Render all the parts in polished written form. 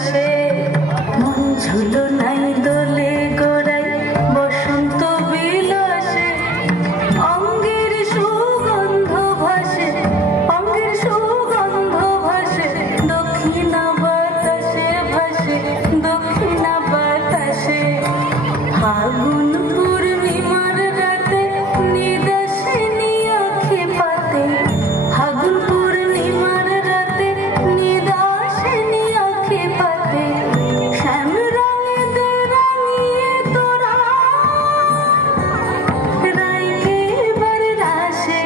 ভাসে মন ঝুলো নাই দোলে গোড়াই বসন্ত বিলাসে অঙ্গের সুগন্ধ ভাসে দক্ষিণা বাতাসে ভাসে দক্ষিণা বাতাসে ফাগুন পূর্ণিমার রাতে নিদাসিনী আঁখে পাতে ফাগুন পূর্ণিমার রাতে নিদাসিনী আঁখে পাতে শ্যাম রঙে দে রাঙিয়ে তোরা রাইকে এবার রাসে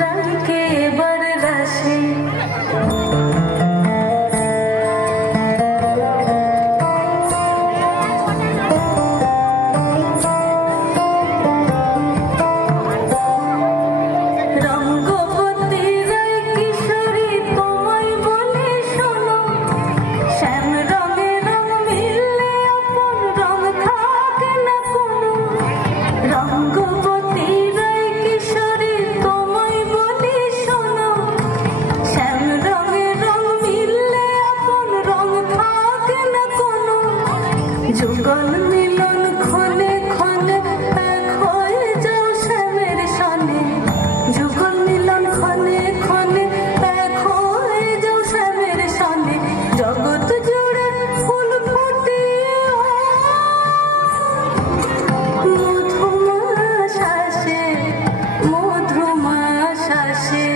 রাইকে এবার রাসে যুগল মিলন ক্ষণে ক্ষণে এক হয়ে যাও শ্যামের সনে যুগল মিলন ক্ষণে ক্ষণে এক হয়ে যাও শ্যামের সনে জগৎ জুড়ে ফুল ফুটিয়ে মধুমা শ্বাসে